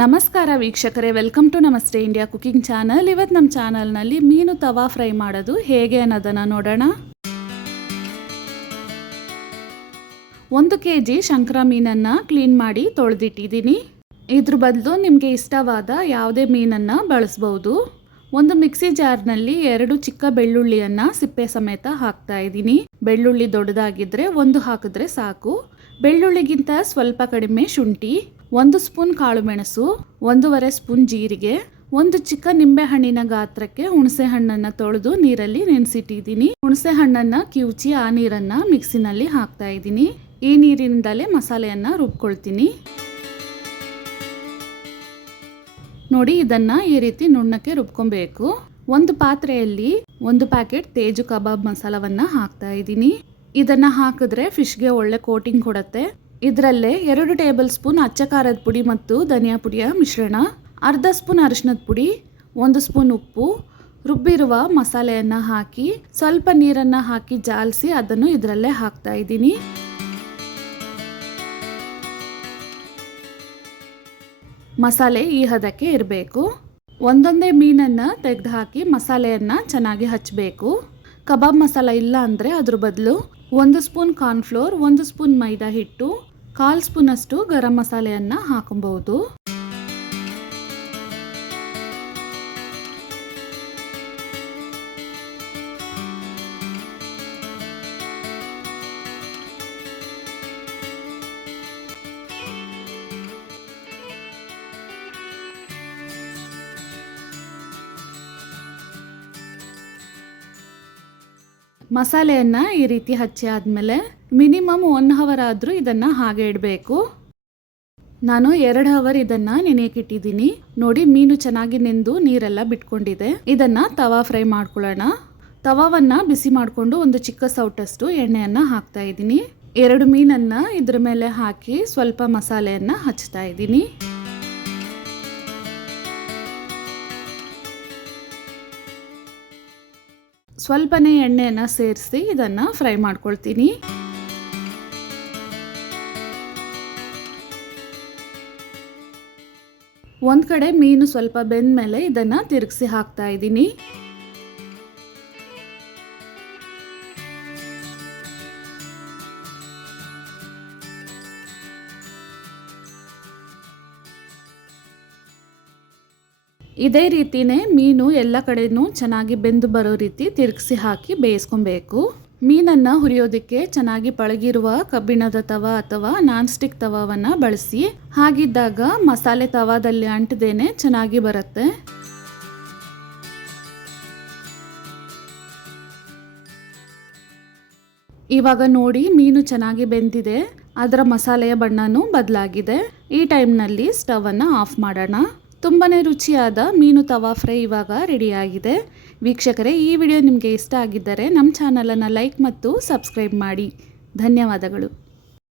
ನಮಸ್ಕಾರ ವೀಕ್ಷಕರೇ, welcome to ನಮಸ್ತೆ ಇಂಡಿಯಾ ಕುಕಿಂಗ್ ಚಾನಲ್. ಇವತ್ತು ನಮ್ಮ ಚಾನಲ್ನಲ್ಲಿ ಮೀನು ತವಾ ಫ್ರೈ ಮಾಡೋದು ಹೇಗೆ ಅನ್ನೋದನ್ನು ನೋಡೋಣ. 1 kg ಶಂಕರ ಮೀನನ್ನು ಕ್ಲೀನ್ ಮಾಡಿ ತೊಳೆದಿಟ್ಟಿದ್ದೀನಿ. ಇದ್ರ ಬದಲು ನಿಮಗೆ ಇಷ್ಟವಾದ ಯಾವುದೇ ಮೀನನ್ನು ಬಳಸ್ಬೋದು. ಒಂದು ಮಿಕ್ಸಿ ಜಾರ್ನಲ್ಲಿ 2 ಚಿಕ್ಕ ಬೆಳ್ಳುಳ್ಳಿಯನ್ನು ಸಿಪ್ಪೆ ಸಮೇತ ಹಾಕ್ತಾ ಇದ್ದೀನಿ. ಬೆಳ್ಳುಳ್ಳಿ ದೊಡ್ಡದಾಗಿದ್ದರೆ 1 ಹಾಕಿದ್ರೆ ಸಾಕು. ಬೆಳ್ಳುಳ್ಳಿಗಿಂತ ಸ್ವಲ್ಪ ಕಡಿಮೆ ಶುಂಠಿ, 1 ಸ್ಪೂನ್ ಕಾಳು ಮೆಣಸು, 1.5 ಸ್ಪೂನ್ ಜೀರಿಗೆ, 1 ಚಿಕ್ಕ ನಿಂಬೆ ಹಣ್ಣಿನ ಗಾತ್ರಕ್ಕೆ ಹುಣಸೆ ಹಣ್ಣನ್ನು ತೊಳೆದು ನೀರಲ್ಲಿ ನೆನೆಸಿಟ್ಟಿದ್ದೀನಿ. ಹುಣಸೆ ಹಣ್ಣನ್ನು ಕಿವುಚಿ ಆ ನೀರನ್ನು ಮಿಕ್ಸಿನಲ್ಲಿ ಹಾಕ್ತಾ ಇದ್ದೀನಿ. ಈ ನೀರಿನಿಂದಲೇ ಮಸಾಲೆಯನ್ನು ರುಬ್ಕೊಳ್ತೀನಿ. ನೋಡಿ, ಇದನ್ನು ಈ ರೀತಿ ನುಣ್ಣಕ್ಕೆ ರುಬ್ಕೊಬೇಕು. ಒಂದು ಪಾತ್ರೆಯಲ್ಲಿ 1 ಪ್ಯಾಕೆಟ್ ತೇಜು ಕಬಾಬ್ ಮಸಾಲವನ್ನು ಹಾಕ್ತಾ ಇದ್ದೀನಿ. ಇದನ್ನು ಹಾಕಿದ್ರೆ ಫಿಶ್ಗೆ ಒಳ್ಳೆ ಕೋಟಿಂಗ್ ಕೊಡುತ್ತೆ. ಇದರಲ್ಲೇ 2 ಟೇಬಲ್ ಸ್ಪೂನ್ ಅಚ್ಚ ಖಾರದ ಪುಡಿ ಮತ್ತು ಧನಿಯಾ ಪುಡಿಯ ಮಿಶ್ರಣ, ಅರ್ಧ ಸ್ಪೂನ್ ಅರಿಶಿನದ ಪುಡಿ, 1 ಸ್ಪೂನ್ ಉಪ್ಪು, ರುಬ್ಬಿರುವ ಮಸಾಲೆಯನ್ನು ಹಾಕಿ ಸ್ವಲ್ಪ ನೀರನ್ನು ಹಾಕಿ ಜಾಲಿಸಿ ಅದನ್ನು ಇದರಲ್ಲೇ ಹಾಕ್ತಾ ಇದ್ದೀನಿ. ಮಸಾಲೆ ಈ ಹದಕ್ಕೆ ಇರಬೇಕು. ಒಂದೊಂದೇ ಮೀನನ್ನು ತೆಗೆದು ಹಾಕಿ ಮಸಾಲೆಯನ್ನು ಚೆನ್ನಾಗಿ ಹಚ್ಚಬೇಕು. ಕಬಾಬ್ ಮಸಾಲ ಇಲ್ಲ ಅಂದರೆ ಅದ್ರ ಬದಲು 1 ಸ್ಪೂನ್ ಕಾರ್ನ್ಫ್ಲೋರ್, 1 ಸ್ಪೂನ್ ಮೈದಾ ಹಿಟ್ಟು, 1/4 ಸ್ಪೂನಷ್ಟು ಗರಂ ಮಸಾಲೆಯನ್ನು ಹಾಕಬಹುದು. ಮಸಾಲೆಯನ್ನು ಈ ರೀತಿ ಹಚ್ಚಿ ಆದಮೇಲೆ ಮಿನಿಮಮ್ 1 ಅವರ್ ಆದರೂ ಇದನ್ನು ಹಾಗೆ ಇಡಬೇಕು. ನಾನು 2 ಅವರ್ ಇದನ್ನು ನೆನೆಯಕ್ಕಿಟ್ಟಿದ್ದೀನಿ. ನೋಡಿ, ಮೀನು ಚೆನ್ನಾಗಿ ನೆಂದು ನೀರೆಲ್ಲ ಬಿಟ್ಕೊಂಡಿದೆ. ಇದನ್ನು ತವಾ ಫ್ರೈ ಮಾಡ್ಕೊಳ್ಳೋಣ. ತವಾವನ್ನು ಬಿಸಿ ಮಾಡಿಕೊಂಡು 1 ಚಿಕ್ಕ ಸೌಟಷ್ಟು ಎಣ್ಣೆಯನ್ನು ಹಾಕ್ತಾ ಇದ್ದೀನಿ. 2 ಮೀನನ್ನು ಇದ್ರ ಮೇಲೆ ಹಾಕಿ ಸ್ವಲ್ಪ ಮಸಾಲೆಯನ್ನು ಹಚ್ತಾ ಇದ್ದೀನಿ. ಸ್ವಲ್ಪನೇ ಎಣ್ಣೆಯನ್ನು ಸೇರಿಸಿ ಇದನ್ನು ಫ್ರೈ ಮಾಡ್ಕೊಳ್ತೀನಿ. ಒಂದು ಕಡೆ ಮೀನು ಸ್ವಲ್ಪ ಬೆಂದ ಮೇಲೆ ಇದನ್ನು ತಿರುಗಿಸಿ ಹಾಕ್ತಾ ಇದ್ದೀನಿ. ಇದೇ ರೀತಿನೇ ಮೀನು ಎಲ್ಲ ಕಡೆನೂ ಚೆನ್ನಾಗಿ ಬೆಂದು ಬರೋ ರೀತಿ ತಿರುಗಿಸಿ ಹಾಕಿ ಬೇಯಿಸ್ಕೊಬೇಕು. ಮೀನನ್ನು ಹುರಿಯೋದಕ್ಕೆ ಚೆನ್ನಾಗಿ ಪಳಗಿರುವ ಕಬ್ಬಿಣದ ತವ ಅಥವಾ ನಾನ್ ಸ್ಟಿಕ್ ತವಾವನ್ನು ಬಳಸಿ. ಹಾಗಿದ್ದಾಗ ಮಸಾಲೆ ತವಾದಲ್ಲಿ ಅಂಟದೇನೆ ಚೆನ್ನಾಗಿ ಬರುತ್ತೆ. ಇವಾಗ ನೋಡಿ, ಮೀನು ಚೆನ್ನಾಗಿ ಬೆಂದಿದೆ. ಅದರ ಮಸಾಲೆಯ ಬಣ್ಣನೂ ಬದಲಾಗಿದೆ. ಈ ಟೈಮ್ನಲ್ಲಿ ಸ್ಟವನ್ನು ಆಫ್ ಮಾಡೋಣ. ತುಂಬಾ ರುಚಿಯಾದ ಮೀನು ತವಾ ಫ್ರೈ ಇವಾಗ ರೆಡಿಯಾಗಿದೆ. ವೀಕ್ಷಕರೇ, ಈ ವಿಡಿಯೋ ನಿಮಗೆ ಇಷ್ಟ ಆಗಿದ್ದರೆ ನಮ್ಮ ಚಾನಲನ್ನು ಲೈಕ್ ಮತ್ತು ಸಬ್ಸ್ಕ್ರೈಬ್ ಮಾಡಿ. ಧನ್ಯವಾದಗಳು.